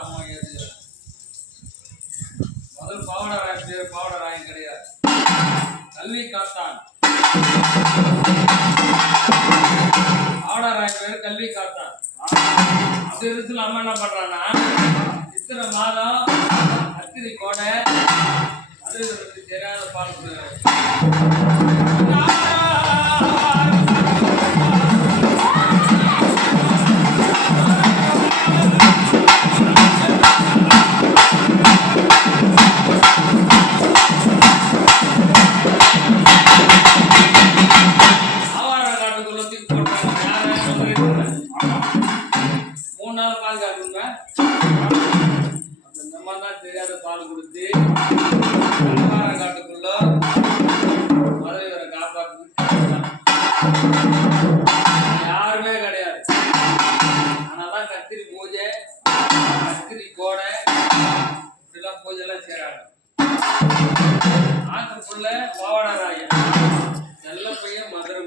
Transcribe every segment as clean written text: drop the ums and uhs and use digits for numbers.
அம்மா ஏற்றுக்கிறேன். முதல் பாவடராயன் பேர் பாவடராயன் கிடையாது, கல்வி காத்தான். பாவடராயன் பேர் கல்வி காத்தான். அப்படி இருக்கிற அம்மா என்ன பண்றான்னா, இத்தனை மாதம் அத்திரி கோடை அது தெரியாத பால் தெரியாத பால் கொடுத்து காட்டுக்குள்ள மதுரை காப்பாற்று யாருமே கிடையாது. ஆனாதான் கத்திரி பூஜை, கத்திரி கோடை இப்படிலாம் பூஜை எல்லாம் செய்யறாங்க. ஆற்றுக்குள்ள பாவடராயன் நல்ல பையன் மதுரை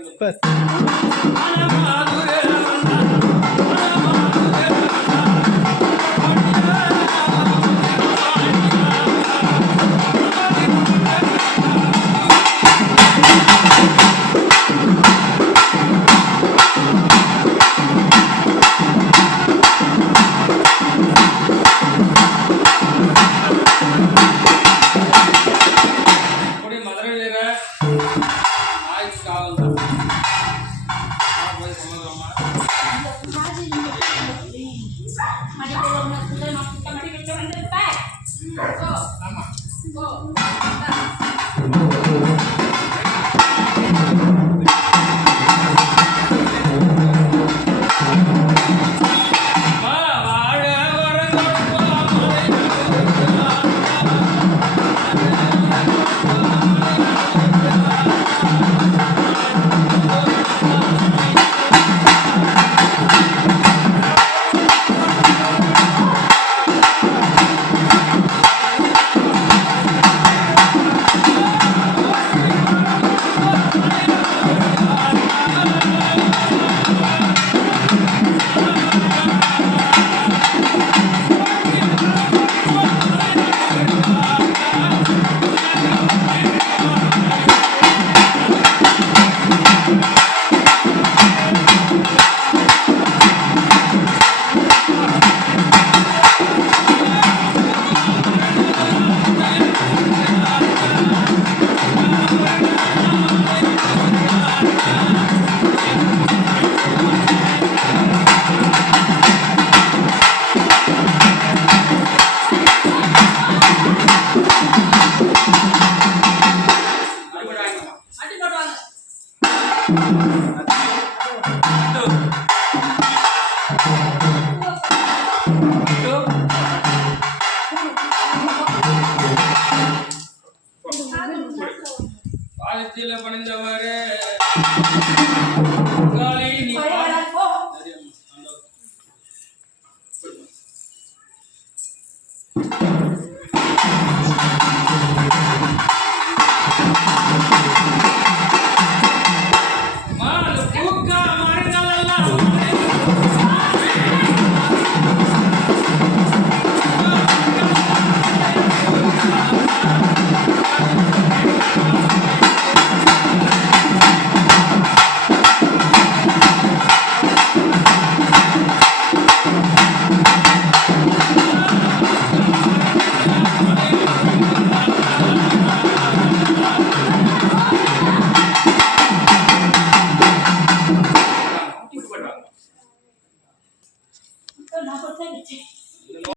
Mari kita